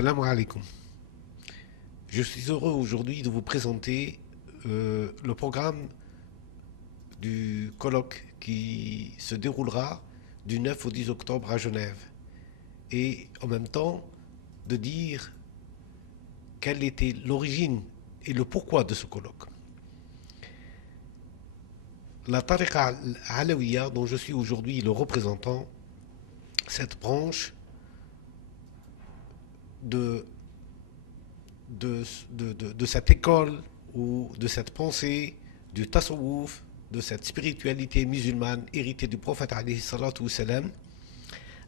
Salam alaikum. Je suis heureux aujourd'hui de vous présenter le programme du colloque qui se déroulera du 9 au 10 octobre à Genève et en même temps de dire quelle était l'origine et le pourquoi de ce colloque. La Tariqa Alawiya, dont je suis aujourd'hui le représentant, cette branche de cette école ou de cette pensée, du tasawwuf, de cette spiritualité musulmane héritée du prophète alayhi salatu wassalam,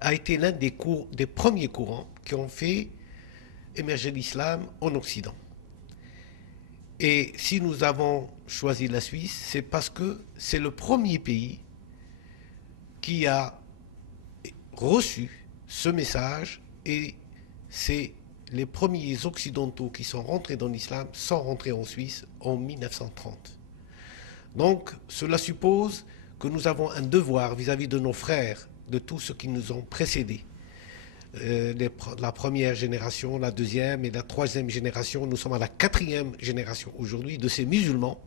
a été l'un des premiers courants qui ont fait émerger l'islam en Occident. Et si nous avons choisi la Suisse, c'est parce que c'est le premier pays qui a reçu ce message et c'est les premiers occidentaux qui sont rentrés dans l'islam sont rentrés en Suisse en 1930. Donc cela suppose que nous avons un devoir vis-à-vis de nos frères, de tous ceux qui nous ont précédés. La première génération, la deuxième et la troisième génération, nous sommes à la quatrième génération aujourd'hui de ces musulmans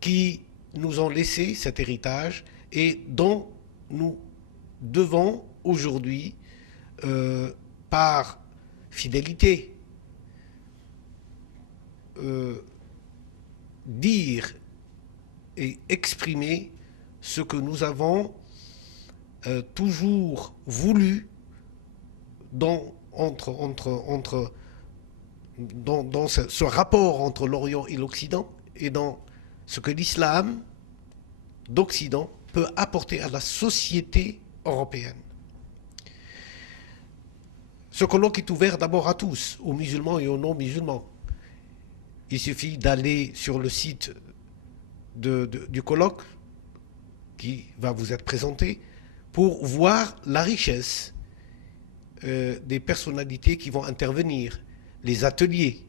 qui nous ont laissé cet héritage et dont nous devons aujourd'hui, par fidélité, dire et exprimer ce que nous avons toujours voulu dans ce rapport entre l'Orient et l'Occident et dans ce que l'islam d'Occident peut apporter à la société européenne. Ce colloque est ouvert d'abord à tous, aux musulmans et aux non-musulmans. Il suffit d'aller sur le site du colloque qui va vous être présenté pour voir la richesse des personnalités qui vont intervenir, les ateliers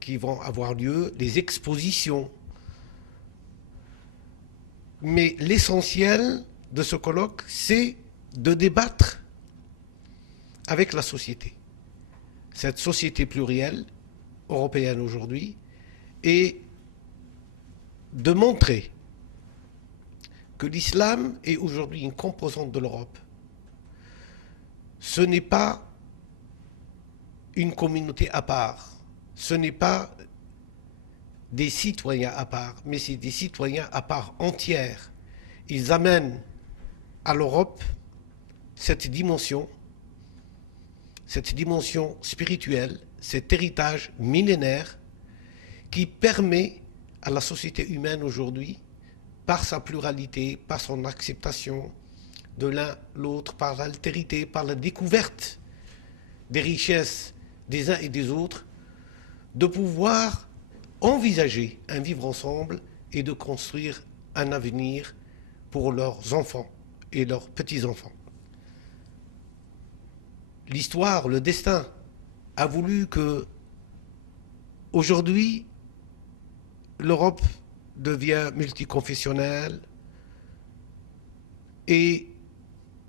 qui vont avoir lieu, les expositions. Mais l'essentiel de ce colloque, c'est de débattre avec la société. Cette société plurielle, européenne aujourd'hui, et de montrer que l'islam est aujourd'hui une composante de l'Europe. Ce n'est pas une communauté à part, ce n'est pas des citoyens à part, mais c'est des citoyens à part entière. Ils amènent à l'Europe cette dimension spirituelle, cet héritage millénaire qui permet à la société humaine aujourd'hui, par sa pluralité, par son acceptation de l'un l'autre, par l'altérité, par la découverte des richesses des uns et des autres, de pouvoir envisager un vivre ensemble et de construire un avenir pour leurs enfants et leurs petits-enfants. L'histoire, le destin a voulu que aujourd'hui l'Europe devient multiconfessionnelle et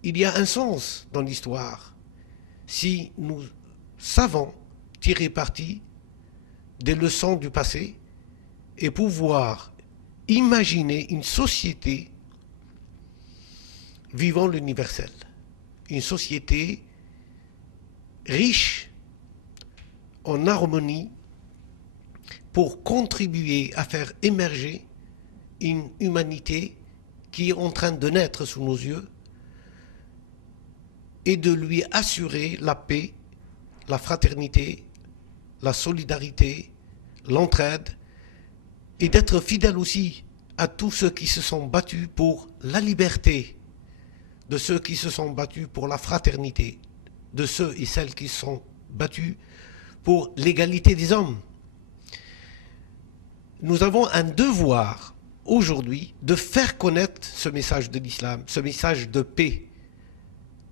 il y a un sens dans l'histoire si nous savons tirer parti des leçons du passé et pouvoir imaginer une société vivant l'universel, une société riche en harmonie pour contribuer à faire émerger une humanité qui est en train de naître sous nos yeux et de lui assurer la paix, la fraternité, la solidarité, l'entraide et d'être fidèle aussi à tous ceux qui se sont battus pour la liberté, de ceux qui se sont battus pour la fraternité, de ceux et celles qui se sont battus pour l'égalité des hommes. Nous avons un devoir aujourd'hui de faire connaître ce message de l'islam, ce message de paix,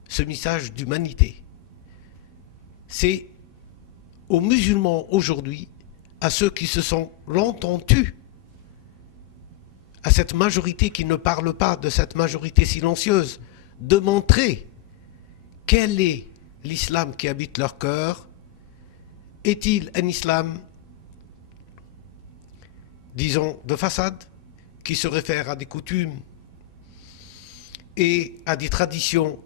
ce message d'humanité. C'est aux musulmans aujourd'hui, à ceux qui se sont longtemps tus, à cette majorité qui ne parle pas, de cette majorité silencieuse, de montrer quelle est l'islam qui habite leur cœur? Est-il un islam, disons, de façade, qui se réfère à des coutumes et à des traditions?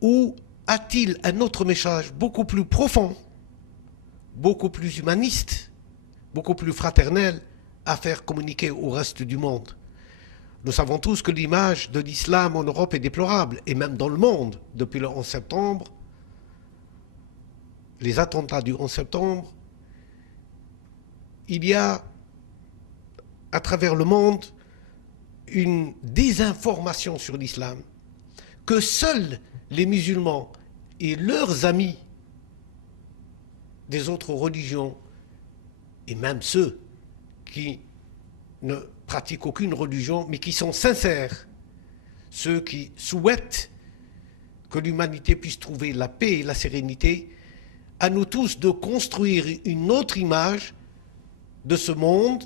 Ou a-t-il un autre message beaucoup plus profond, beaucoup plus humaniste, beaucoup plus fraternel à faire communiquer au reste du monde? Nous savons tous que l'image de l'islam en Europe est déplorable, et même dans le monde, depuis le 11 septembre, les attentats du 11 septembre, il y a à travers le monde une désinformation sur l'islam, que seuls les musulmans et leurs amis des autres religions, et même ceux qui ne pratiquent aucune religion, mais qui sont sincères, ceux qui souhaitent que l'humanité puisse trouver la paix et la sérénité, à nous tous de construire une autre image de ce monde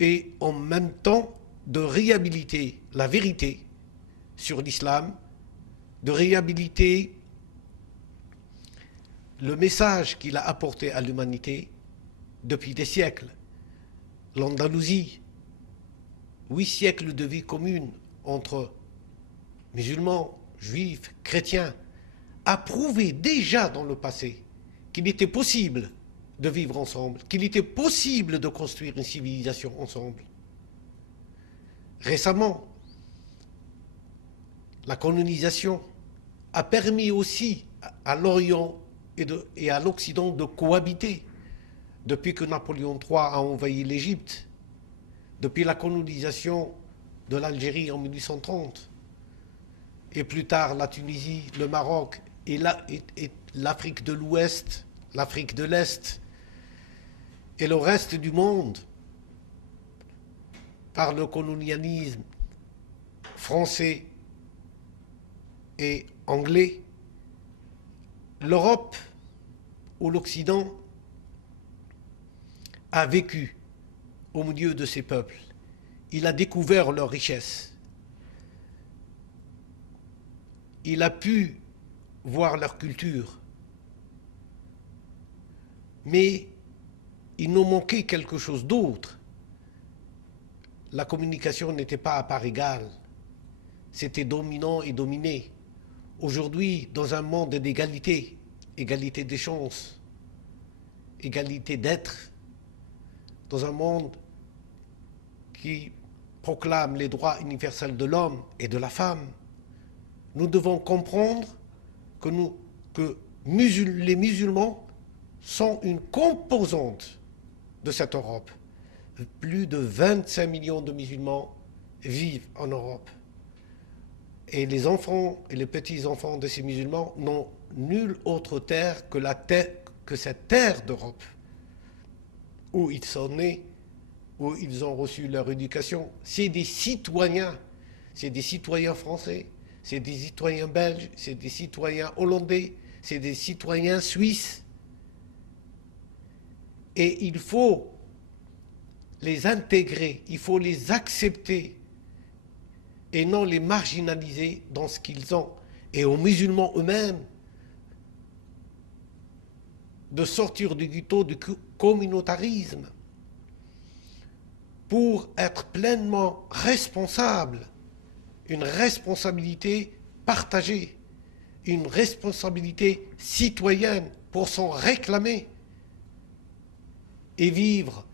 et en même temps de réhabiliter la vérité sur l'islam, de réhabiliter le message qu'il a apporté à l'humanité depuis des siècles. L'Andalousie, 8 siècles de vie commune entre musulmans, juifs, chrétiens, a prouvé déjà dans le passé qu'il était possible de vivre ensemble, qu'il était possible de construire une civilisation ensemble. Récemment, la colonisation a permis aussi à l'Orient et à l'Occident de cohabiter. Depuis que Napoléon III a envahi l'Égypte, depuis la colonisation de l'Algérie en 1830, et plus tard la Tunisie, le Maroc et l'Afrique de l'Ouest, l'Afrique de l'Est et le reste du monde, par le colonialisme français et anglais, l'Europe ou l'Occident a vécu au milieu de ces peuples. Il a découvert leur richesse. Il a pu voir leur culture. Mais il nous manquait quelque chose d'autre. La communication n'était pas à part égale. C'était dominant et dominé. Aujourd'hui, dans un monde d'égalité, égalité des chances, égalité d'être, dans un monde qui proclame les droits universels de l'homme et de la femme, nous devons comprendre que les musulmans sont une composante de cette Europe. Plus de 25 millions de musulmans vivent en Europe. Et les enfants et les petits-enfants de ces musulmans n'ont nulle autre terre que cette terre d'Europe, où ils sont nés, où ils ont reçu leur éducation. C'est des citoyens français, c'est des citoyens belges, c'est des citoyens hollandais, c'est des citoyens suisses. Et il faut les intégrer, il faut les accepter et non les marginaliser dans ce qu'ils ont. Et aux musulmans eux-mêmes de sortir du ghetto du communautarisme pour être pleinement responsables, une responsabilité partagée, une responsabilité citoyenne pour s'en réclamer et vivre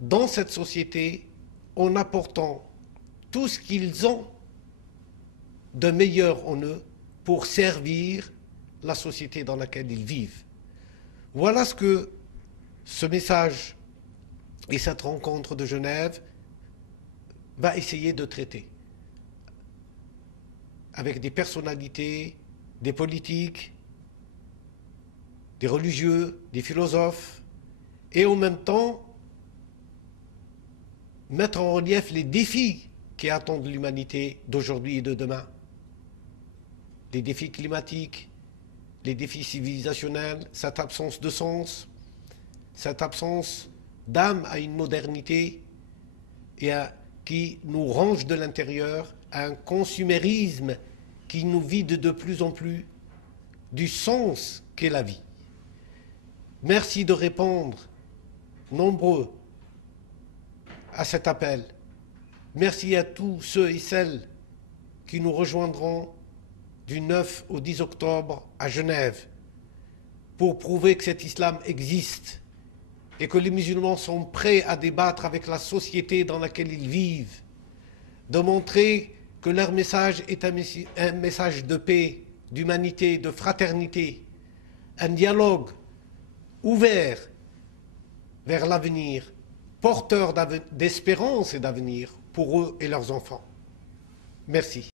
dans cette société en apportant tout ce qu'ils ont de meilleur en eux pour servir la société dans laquelle ils vivent. Voilà ce que ce message et cette rencontre de Genève va essayer de traiter, avec des personnalités, des politiques, des religieux, des philosophes, et en même temps mettre en relief les défis qui attendent l'humanité d'aujourd'hui et de demain. Les défis climatiques, les défis civilisationnels, cette absence de sens, cette absence d'âme à une modernité qui nous range de l'intérieur à un consumérisme qui nous vide de plus en plus du sens qu'est la vie. Merci de répondre nombreux à cet appel. Merci à tous ceux et celles qui nous rejoindront du 9 au 10 octobre à Genève pour prouver que cet islam existe et que les musulmans sont prêts à débattre avec la société dans laquelle ils vivent, de montrer que leur message est un message de paix, d'humanité, de fraternité, un dialogue ouvert vers l'avenir, porteur d'espérance et d'avenir pour eux et leurs enfants. Merci.